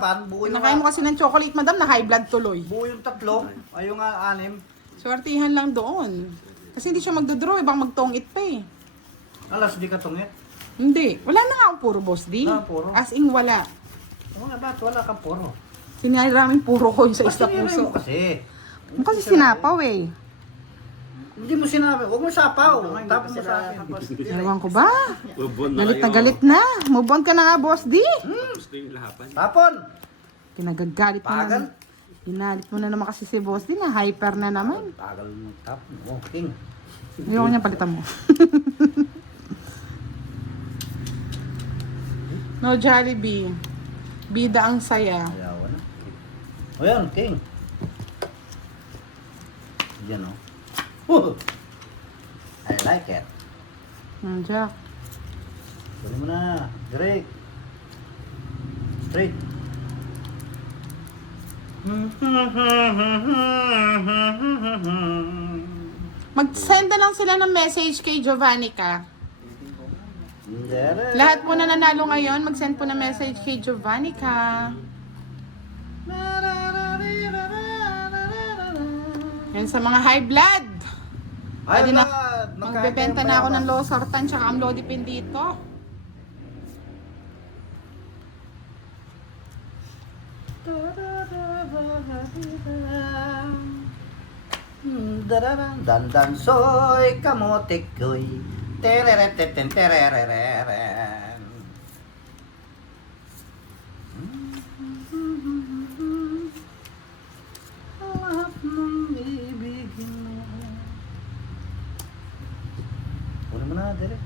Buo yung Kinakain mo kasi ng chocolate, madam, na high blood tuloy. buo yung tatlo, ay yung anim. Swertihan lang doon. Kasi hindi siya magdodraw, ibang magtongit pa eh. Alas, di ka tungit. Hindi. Wala na nga ang puro, boss D. Ah, puro. As in, wala. Wala ba? Wala kang puro. Sinaraming puro ko yung sa isla Sinira puso. mo kasi. Mo kasi sinapaw eh. Hindi mo sinabi. Huwag mo sapaw. Tapos mo sa akin. Ewan ko ba? Move na Galit na kayo. galit na. Move on ka na nga, boss D. Gusto yung lahapan. Tapon. Kinagagalit mo Pagal. na. Ginalit mo na naman kasi si boss D na hyper na naman. Tagal mo tapon. Oh, king. Ayoko niya palitan mo. No Jollibee. Bida ang saya. Ayaw na. O yan, king. Yan o. I like it. Jack. Tuloy mo na. Direct. Straight. Mag-send na lang sila ng message kay Giovannica. Lahat po na nanalo ngayon, mag-send po ng message kay Giovannica. Yan sa mga high blood. Pwede na, magbebenta na ako ng Losartan tsaka Amlodipine dito. Dandan soy kamote koy terereten terereren. Lahat ng ibigin mo. Kunin mo na, direct.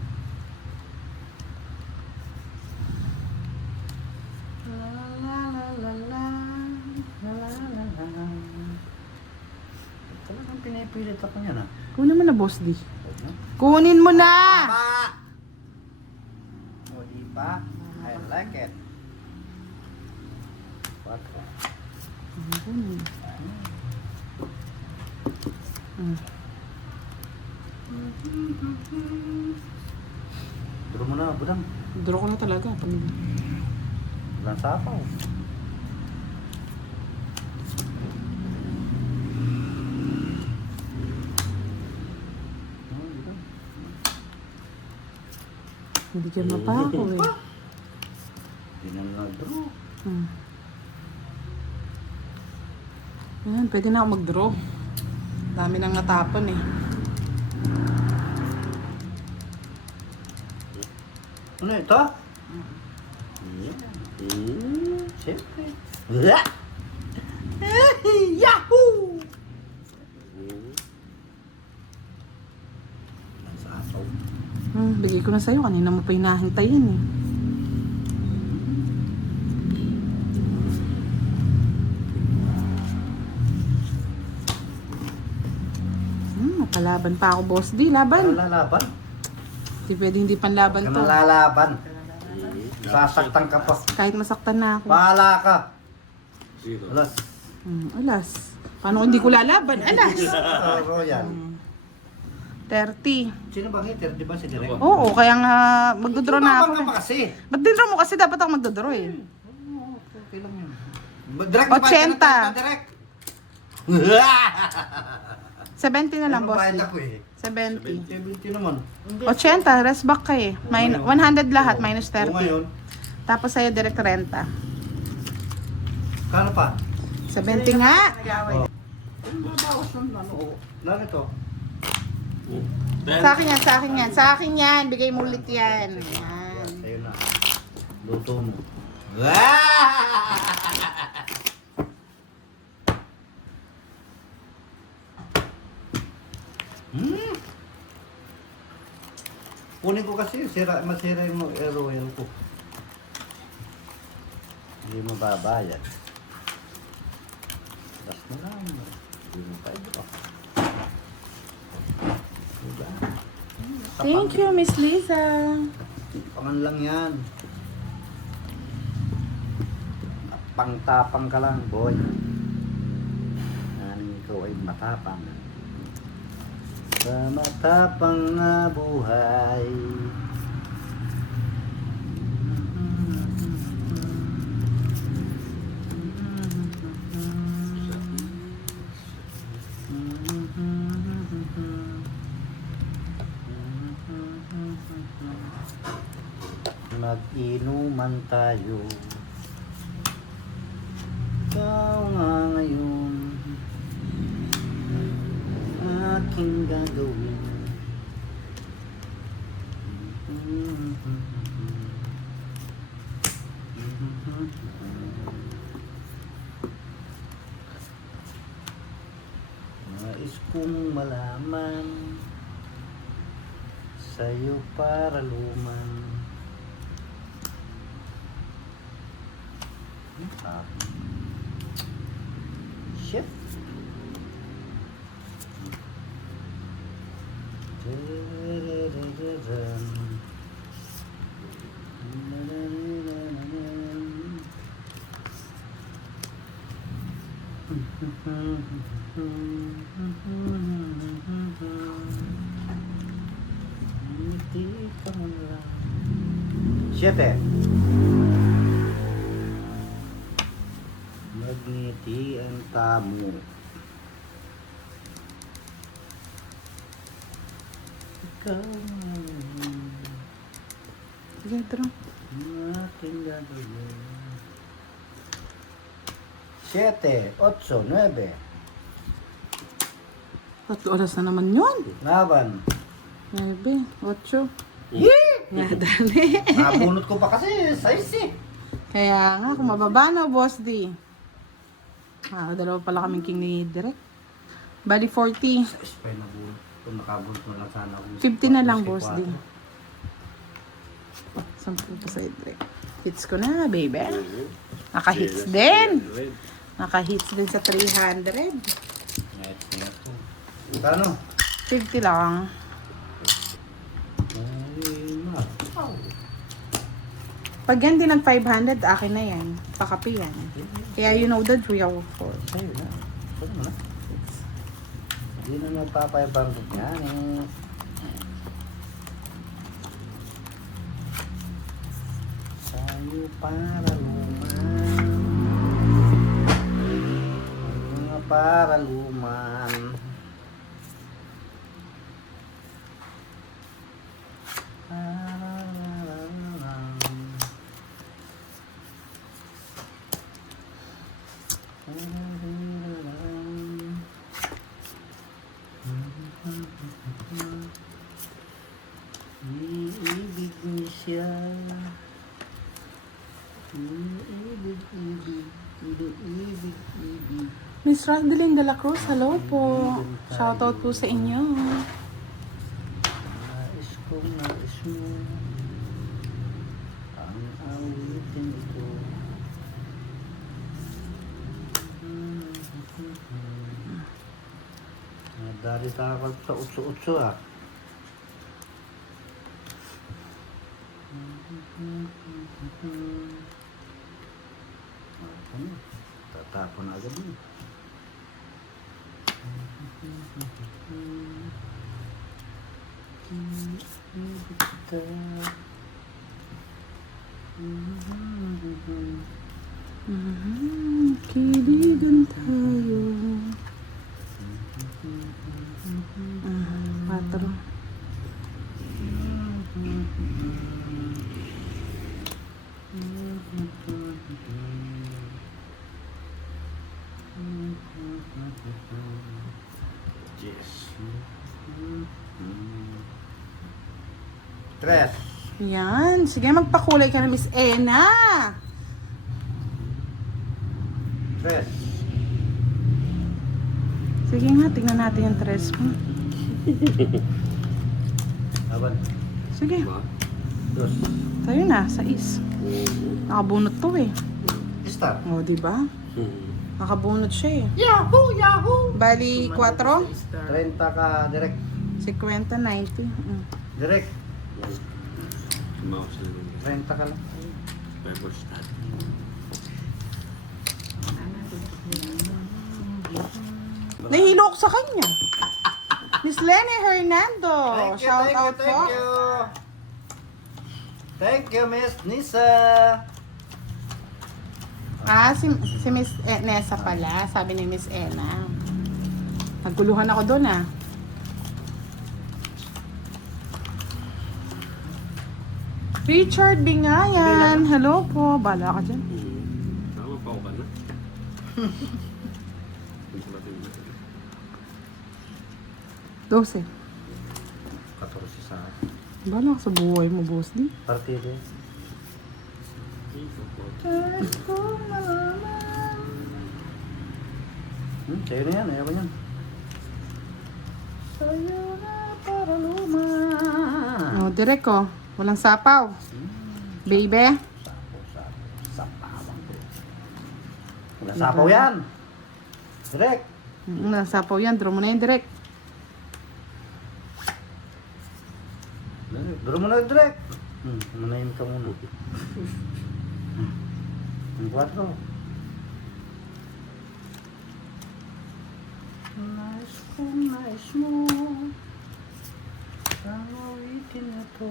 La la la la la la la la la. Talagang pinipilit ako niyan ah. Kunin mo na, boss D. Huwag na. Kunin mo na! O diba? I like it. Quatro. Duro mo na, budang. Draw ko na talaga. Walang sapaw. Hindi ka mapako eh. Hindi na nag-draw. Ayan, pwede na ako mag-draw. Dami nang natapon eh. Ano ito? Siyempre. Yahoo! Walang sapaw. Bigay ko na sa'yo. Kanina mo pa hinahintay yan eh. Napalaban pa ako, boss D. Laban. Lalaban? Hindi pwede hindi panlaban Ka to. na lalaban. Sasaktan ka pa. Kahit masaktan na ako. Bahala ka. Zero. Alas. Alas. Paano kung hindi ko lalaban? Alas. Oo, yan. 30. Sino bang hitter? Di ba si Direk? Oo, kaya nga magdodraw na ako. Tumabang ka pa kasi. Ba't dindraw mo kasi dapat ako magdodraw eh. Okay lang yun. Direk, di ba 80. Direk? 70 na lang, boss. Bayad D. ako eh. 70. 70 naman. 80, rest back ka eh. 100 lahat, minus O 30. ngayon, Tapos sa'yo direct renta. kano pa? 70 nga. Oh. Babawas ng ano. Lalo ito. Sa akin yan, sa akin yan. Sa akin yan. Bigay mo ulit yan. Yan. Sa'yo na. Luto mo. Kunin ko kasi, masira yung royal ko. Hindi mo babayad. Das mo lang. Hindi mo pa ito. Diba? Thank you, Miss Liza. Pangan lang yan. Pangtapang ka lang, boy. Nanin ikaw ay matapang. Sa matapang na buhay. inuman tayo. Ikaw nga ngayon aking gagawin. Nais kong malaman sa'yo para luman. Shit. Siete. Magniti ang tamo. Ikaw Sige, draw. ang aking gagawin. 7, 8, 9. 3 oras na naman yun. Laban. 9, 8. Yee! Nga, dali. Nabunot ko pa kasi, size eh. Kaya nga, kung mababa na, Boss D. Dalawa pala kaming king ni Direk. Bali, 40. Size pa yung nabunot. Kung nakabunot mo lang sana ako. 50 na lang, Boss D. 10 pa sa Direk. Hits ko na, baby. Naka-hits din. Naka-hits din sa 300. Kano? 50 lang. Pag yan din ng 500, akin na yan. Pakapi yan. Kaya you know the drill for. Sa'yo na. Sa'yo mo na. Hindi na nagpapayabanggot yan eh. Sa'yo para luman. Mga para luman. Iibig niya siya. Iibig. Miss Rodeline de la Cruz, hello po. Shoutout po sa inyo. Nais mo ang awitin ko. Nadali tayo sa utso-utso ah. Tatapon na agad yun. Kiligan tayo. 4. Yes. Tres. Yan. Sige, magpakulay ka na, Miss Ena. Tres. Sige nga, tingnan natin yung tres mo. Laban. Sige. Dos. Tayo na, 6. Nakabunot to eh. Start. O, diba? Nakabunot siya eh. Yahoo! Yahoo! Bali, 4. 30 ka direct. 50, 90. Direct. Mouse na 30 ka lang. Pepper start. Nahilo ko sa kanya. Miss Lenny Hernando. Shout out po. Thank you. Thank you, Miss Nisa. Si Miss Nessa pala. Sabi ni Miss Ena. Naguluhan ako doon ah. Richard Bingayan. Hello po. Bala ka dyan. Tama pa ako ba na? Hindi ko natin 12. 14 sa Bala ka sa buhay mo, boss di. partido. Sa'yo na yan. Ayaw ko yan. Sa'yo na para luma. Oh, direk ko. Walang sapaw. Baby. Sapawang ko. Wala sapaw yan. Direk. Walang sapaw yan. Draw mo na yan, direk. Duro mo na direk. Manayin ka muna. Ang 4. Nice kung nice mo. Ang awitin na to.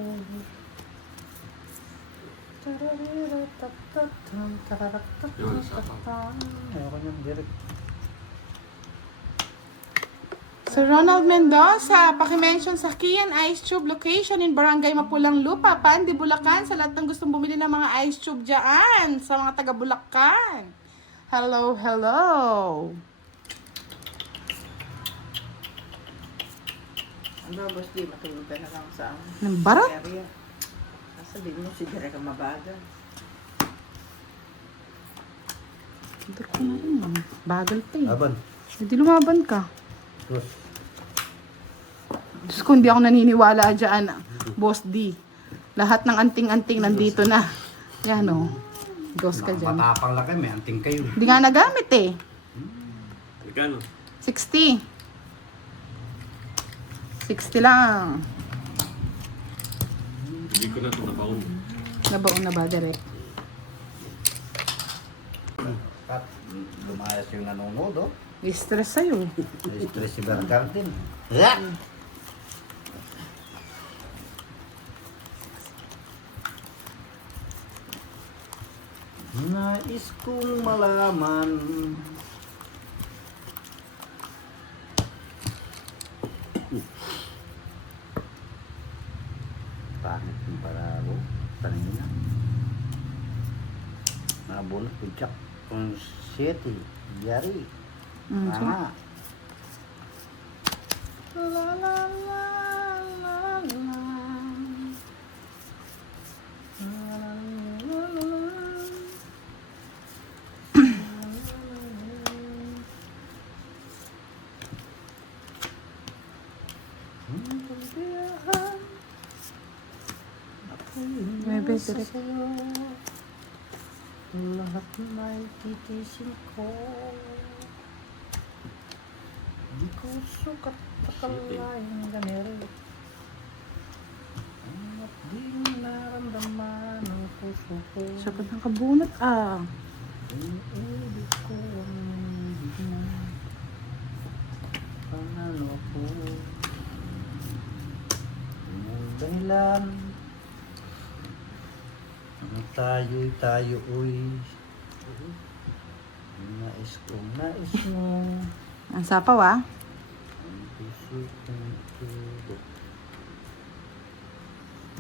Tarariratatatan, Yun, sapaw. tararatatatan. Ayaw ko niyan, direk. Sir Ronald Mendoza, pakimension sa Kian Ice Tube location in Barangay Mapulang Lupa, Pandi, Bulacan. Sa lahat ng gustong bumili ng mga ice tube dyan, sa mga taga Bulacan. Hello, hello. Ano, boss, di matulog ka na lang sa Ng barat? area. Sabihin mo, si Derek ang mabagal. Ito ko na rin. Bagal pa eh. Laban. Hindi lumaban ka. Dos. Diyos ko, hindi ako naniniwala dyan. Boss D. Lahat ng anting-anting nandito na. Yan o. Dos ka dyan. Matapang lang kayo, may anting kayo. Hindi nga nagamit eh. Magkano? 60. 60 lang. Hindi ko na ito nabaon. Nabaon na ba, direct? Kat, lumayas yung nanonood, oh. Stress sa'yo. Stress si Bergardin. Yeah! Nais kong malaman. Pangit yung pararo. Tanin na. Nabunot ko tsak kung 7. Yari. So, Nga. La la la la la. Bebe, direct. Lahat may titisin ko. Di ko sukat akalain ganito. At di naramdaman ang puso ko. Sapat ng kabunot ah. Iniibig ko ang ibig mo. Panalo ako. Ang dahilan. Ang tayo'y nais kong nais mo. Ang sapaw ah. Ang puso kong tubo.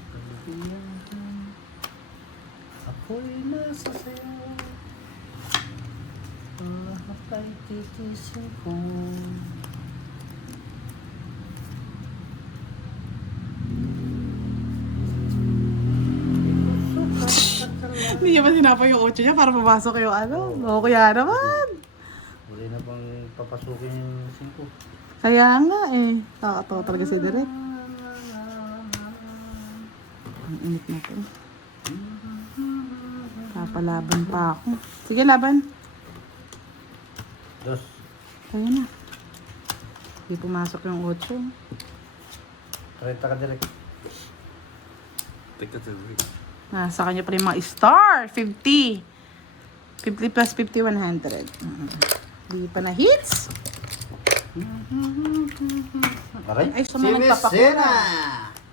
Kalabihan. Ako'y nasa sayo. Lahat ay titisin ko. Hindi niya ba sinapa yung 8 niya para pumasok yung ano? Oo, kaya naman. Wala na bang papasukin yung 5? Kaya nga eh. Nakakatawa talaga si Direk. Ang init natin. Papalaban pa ako. Sige, laban. Dos. Kaya na. Hindi pumasok yung 8. 30 ka direct. Teka, teka. Nasa kanya pa rin mga star. 50. 50 plus 50, 100. Di pa na hits. Okay? Ay, Si sumunod Miss pa pa. Sena.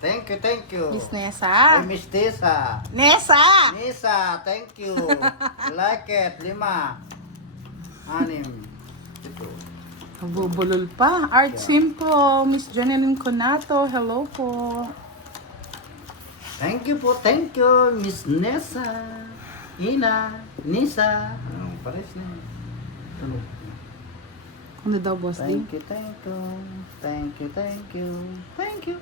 Thank you, thank you. Miss Ay, Nessa. Miss Tessa. Nessa! Nisa, thank you. Like it. 5. 6. Ito. Bubulol pa. Art Simple. Miss Janeline Conato. Hello po. Thank you po, thank you, Miss Nessa. Ina, Nisa. Pares na yun. Tunog. Ano daw, Boss D? Thank you, thank you. Thank you, thank you. Thank you.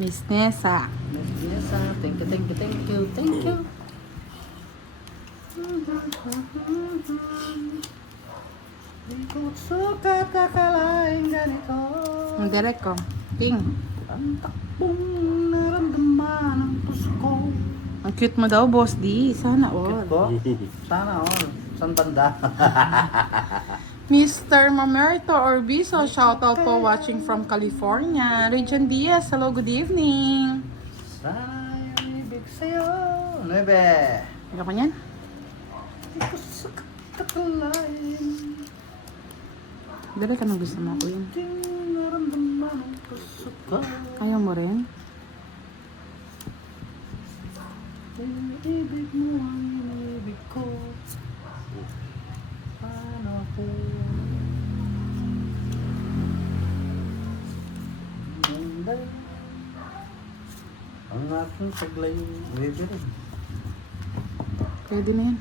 Miss Nessa. Miss Nessa, thank you, thank you, thank you, thank you. Di ko suka kakalain ganito. Ang direct ko. Ting. Ang takbong naramdaman ng puso ko. Ang cute mo daw, Boss D. Sana all. Cute po? Sana all. Saan banda? Mr. Mamerto Orbizo, shoutout po watching from California. Region Diaz, hello, good evening. Sana yung ibig sa'yo. Nuebe. Ano ka niyan? Di ko suka kakalain. Dali ka nang gusto mo, Queen. Di naramdaman ng puso ko. Ayaw mo rin? Ibig mo ang inibig ko. Paano ko? Ganda. Ang aking saglay. Bebe rin. Pwede na yan.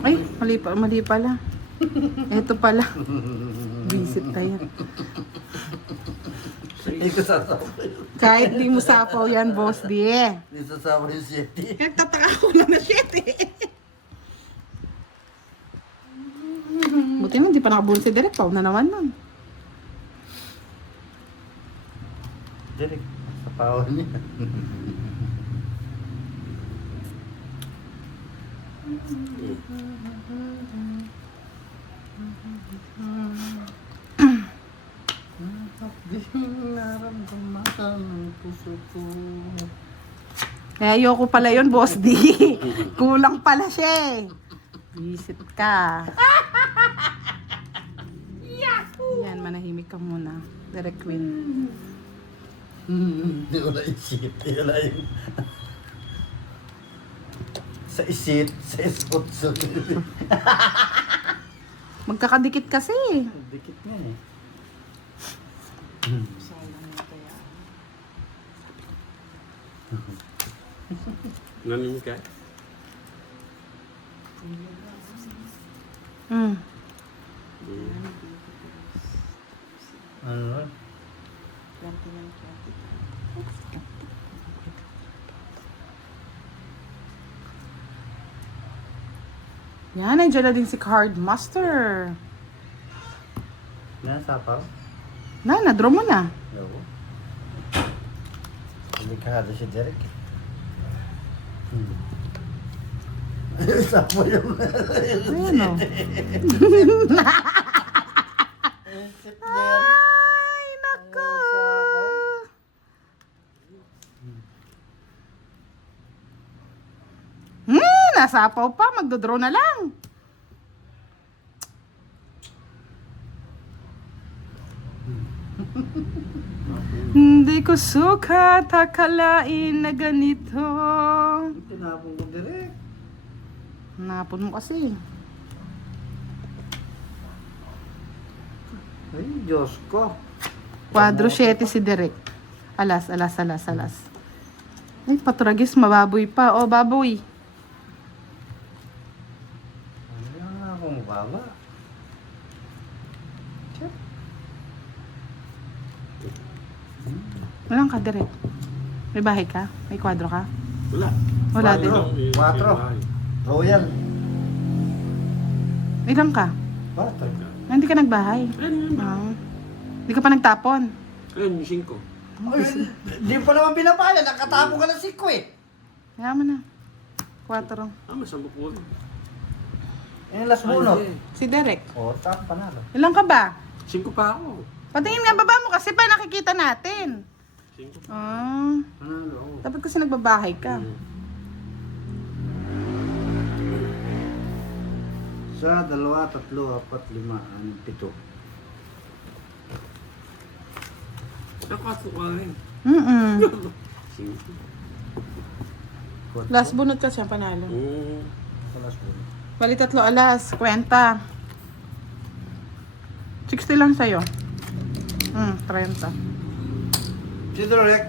Ay, mali pala. Ito pala. Visit tayo. Ito sasawa yun. Kahit di mo sapaw yan, Boss D. Ito sasawa yung siyete. Nagtataka ko lang na shit eh. Buti na, hindi pa nakabuhol si Derek. Pau na naman nun. Direk. Sa pawan niya. Naramdaman ng puso ko. Eh, ayoko pala yun, Boss D. Kulang pala siya eh. Visit ka. Yan, manahimik ka muna. Derek Queen. Hindi ko naisip. Hindi ko naisip. Sa isip, sa sponsor. Magkakadikit kasi. Dikit nga eh. Sayang na kaya. Nanin ka? Mm. Ano? 29, 20. Yan, nandiyan na din si Card Master. Yan, sapaw? Na-draw mo na. Oo. Hindi ka hada si Derek eh. Sapaw yung... Ayan o. Isip din. Ay, nako. Nasapaw pa. Magdodraw na lang. Hindi ko sukat akalain na ganito. Tinapong ko Derek. Napon mo kasi. Ay, Diyos ko. Quadro 7 si Derek. Alas. Ay, patragis, mababoy pa. O, baboy. Ano nga akong baba? Walang ka, Derek. May bahay ka? May kwadro ka? Wala. Wala din. Quatro. Royal. Ilang ka? Bata. Hindi ka nagbahay. Ayun, Hindi ka pa nagtapon. yung 5. Ay, di pa naman pinapala. Nakatapo ka ng siko eh. Kaya mo na. 4. Masama po. Yung last bunot. Si Derek. O, tap panalo. Ilang ka ba? 5 pa ako. Patingin nga baba mo kasi pa nakikita natin. 5 pa. Panalo. Dapat kasi nagbabahay ka. Sa 2, 3, 4, 5, 6, 7. Nakaso ka rin. Mm-mm. 5. Last bunot kasi ang panalo. Sa last bunot. Bali 3 alas. Kwenta. 60 lang sa'yo. 30. Si Direct.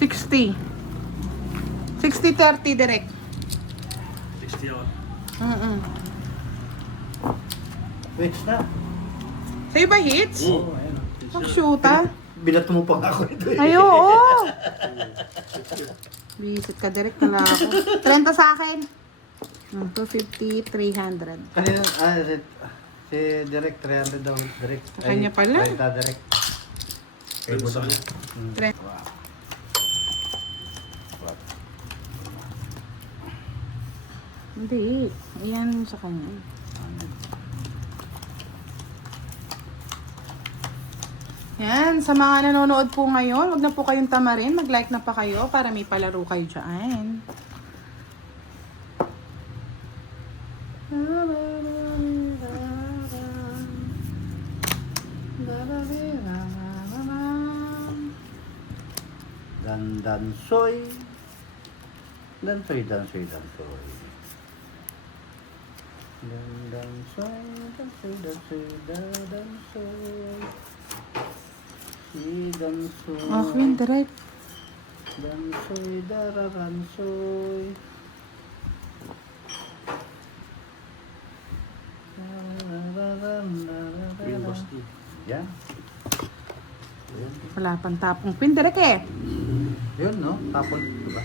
$60. 60-30 direct. 60 ako. Wait na. Sa'yo ba hits? Oo, ayun. Mag-shoota? Binato mo pa nga ako ito. Ay, oo. Visit ka direct na ako. 30 sa akin. 250, 300. Kanina, si Direct, 300 daw. Direct. Sa kanya pala. 30 Direct. Kay Pero sa Budang. akin. Hindi. Ayan sa kanya. Yan, sa mga nanonood po ngayon, wag na po kayong tamarin, mag-like na pa kayo para may palaro kayo dyan. Dansoy. Dansoy, dansoy, dansoy. Dansoy, dansoy, dansoy, dansoy. Si dansoy. Okay, direct. Dansoy, dararansoy. Green boss din. Yan. Yan. Wala pang tapong pin, direct eh. Yun, no? Tapon, diba?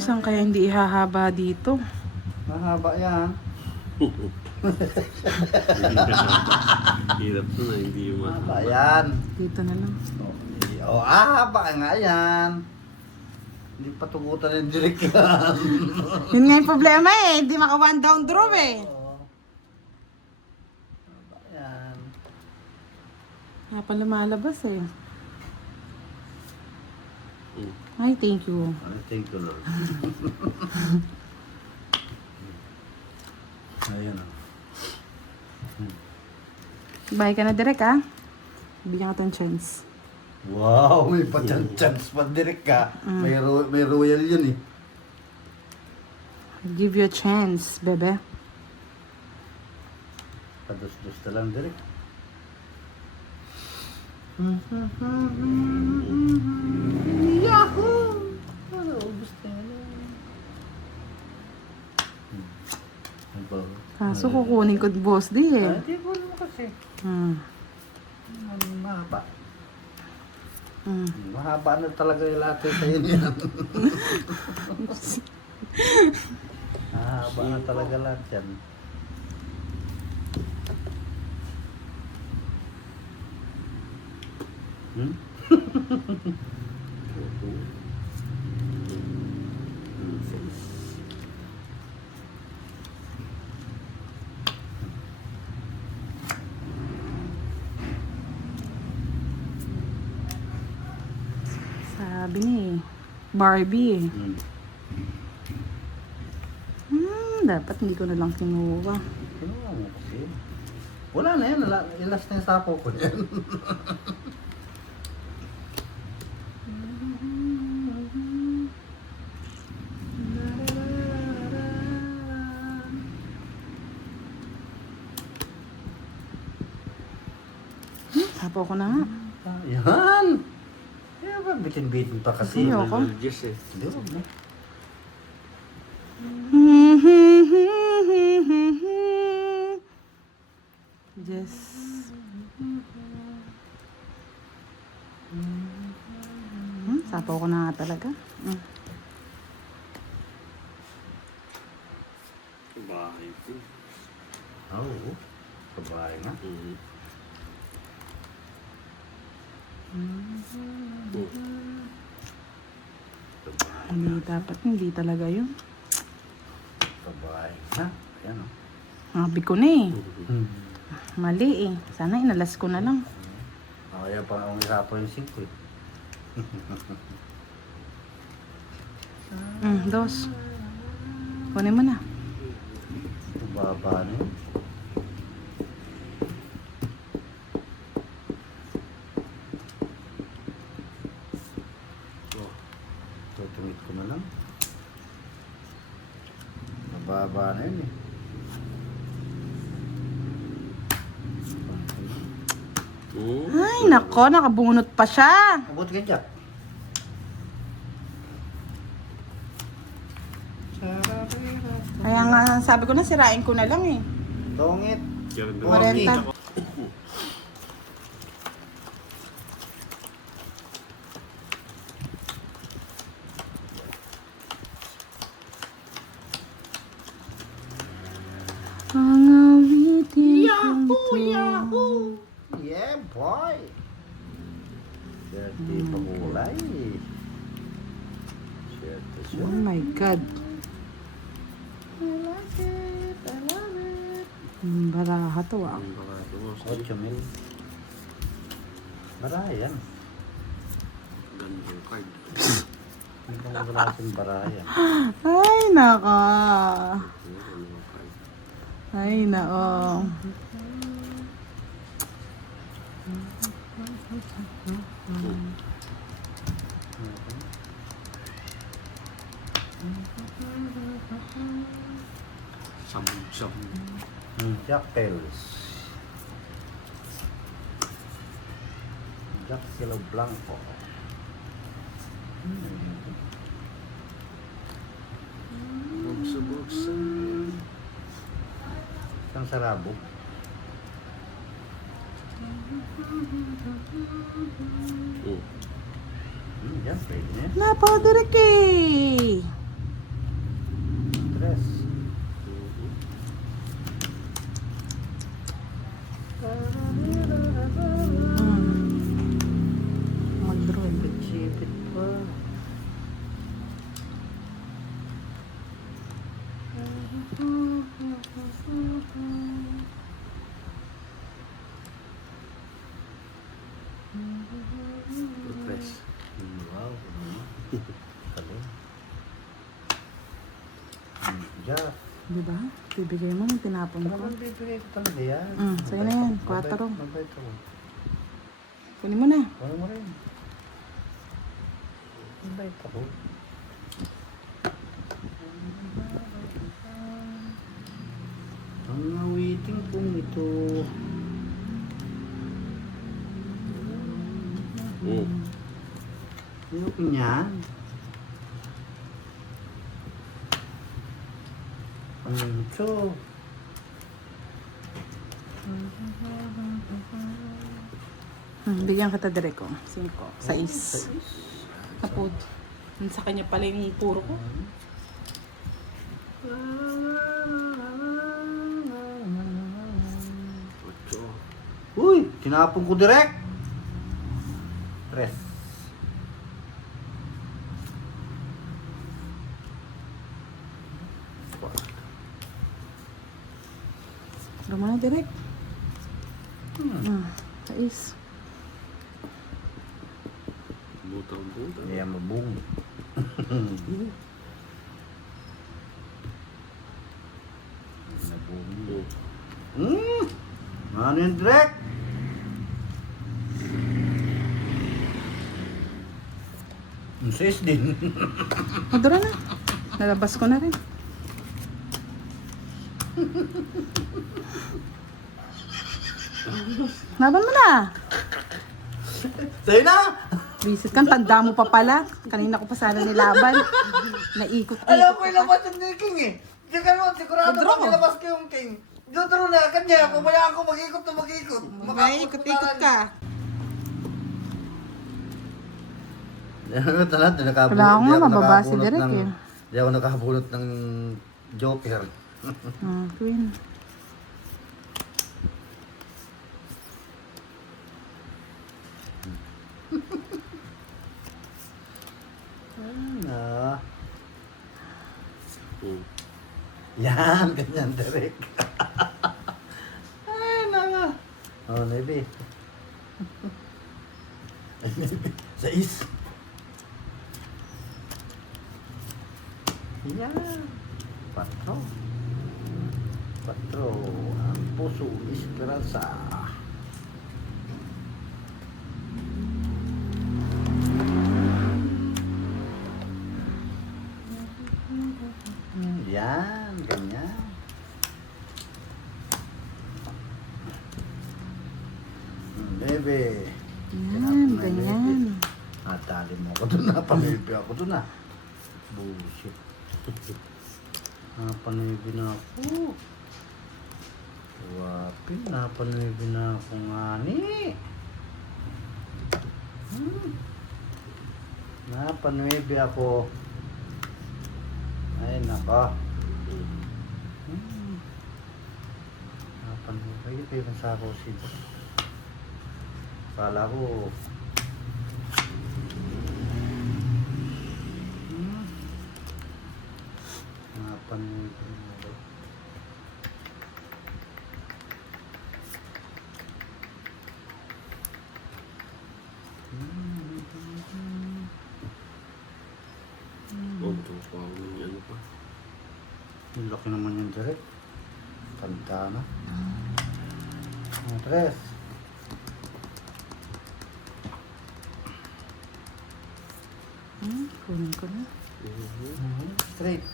Saan kaya hindi ihahaba dito? Mahaba yan. Hirap to na, hindi yung Mahaba yan. Dito na lang. Haba nga yan. Hindi patugutan yung direct yan. Yun nga yung problema eh. Hindi maka one down draw eh. Haba yan. Kaya pa lumalabas eh. Ay, thank you. Thank you, Lord. Ayan o. Bye ka na direct ah. Bigyan ka ng chance. Wow, may pa-chance pa direct ka. May royal yun eh. Give you a chance, bebe. Pados-dos na lang direct. Yahoo! Ano, ubus na yan. Ano ba? Kaso kukunin ko boss di eh. Hindi ko naman kasi. Mahaba. Mahaba na talaga yung lahat sa'yo niyan. Mahaba na talaga lahat yan. Hmm? Sabi ni Barbie eh. Dapat hindi ko na lang kinuha. Kinuha mo kasi. Wala na yan. Ilas na yung sapo ko yan. Sapo ko na nga. Yan! Kaya ba bitin-bitin pa kasi? Ayoko. Just eh. Hindi, wag na. Yes. Sapo ko na nga talaga. Bahay ko. Oo. Kabahay nga. Kabahay. Hindi dapat, hindi talaga yun. Kabahay nga. Ayan o. Sabi ko na eh. Mali eh. Sana inalas ko na lang. Kaya pa ang isapo yung 5 eh. Dos. Kunin mo na. Baba na yun. Tutungit ko na lang. Mababa na yun eh. Ay, nako, nakabunot pa siya. Mabuti ka dyan. Kaya nga, sabi ko na, sirain ko na lang eh. Tungit. Kaya rin Warranty. Warenta. Ang awitin Yahoo! ko. Yahoo! Yeah, boy! Swerte pa kulay. Swerte siya. Oh my God. I like it. I love it. Baraha to ah. Ang baka ito mo. Sige. 8 mil. Barayan. Ganda yung card. Ang pangalasin barayan. Ay, naka. Meron yung card. Ay, nako. Sabog-sabog. Jackals. Jackalo Blanco. Sabog-sabog. Isang sarabo. Oh. Yan, pwede na yan. Napakadirek eh. Tres. Mag-draw. Sipit pa. Tres. Wow. Talon. Jack. Diba? Bibigay mo yung tinapon ko. Talagang bibigay ko talaga yan. Sige na yan. 4. Mabait ako. Kunin mo na. Wala mo rin. Mabait ako. Ang awiting kong ito. Oh. Ano niyan? Pancho. Bigyan kita direk ko. 5. 6. Kapod. Sa kanya pala yung puro ko. Ocho. Uy! Tinapon ko direct! Tres. Tara mo na direk. Hmm. 6. Butang-butang. Kaya mabung. Nabung. Oh. Ano yung direct? Ang sis din. Madura na. Nalabas ko na rin. Laban mo na. Sa'yo na! Visit ka, tanda mo pa pala. Kanina ko pa sana nilaban. Naikot-ikot Alam ko ka pa. ilabas yung king eh. Hindi ka naman, sigurado Mag-draw pag ko. ilabas ko yung king. Dudro na agad niya, pumayaan ko mag-ikot na mag-ikot. May ikot-ikot ka. Talat, Wala akong nga, mababa si Derek eh. Hindi ako nakabulot ng joker. Queen. Ano? Oh. Yan, ganyan, Derek. Ay, naka. Oh, Nebe. Sais. Yan. Patro. Patro. Ang puso, esperanza. Napanuibi ako dun ah. Bullshit. Napanuibi na ako. Wapin, napanuibi na ako nga ni. Napanuibi ako. Ay, naka. Napanuibi. Ay, ito yung sa rosin. Kala ko. Napanuibi na ako. Oh, ito pa ako ng ano pa. Ang laki naman yung direct. Tanda na. Ang tres. Kunin ko na. Straight.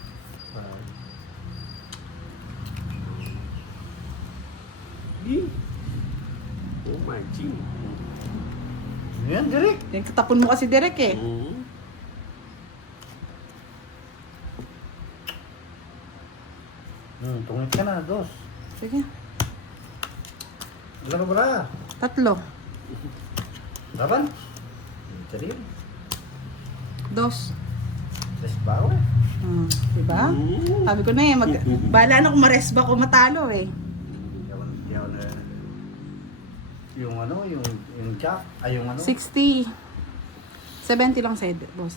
Oh my G. Yan, direct. Yan, katapon mo kasi Derek eh. Tungit ka na, dos. Sige. Wala ka ba? 3. Laban? Tari. 2. Tres ba ako eh? Diba? Sabi ko na eh, bala na kung mares ba ko matalo eh. Yawan na. Yung ano, yung jack, ay yung ano. 60. 70 lang sa'yo, boss.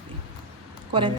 40.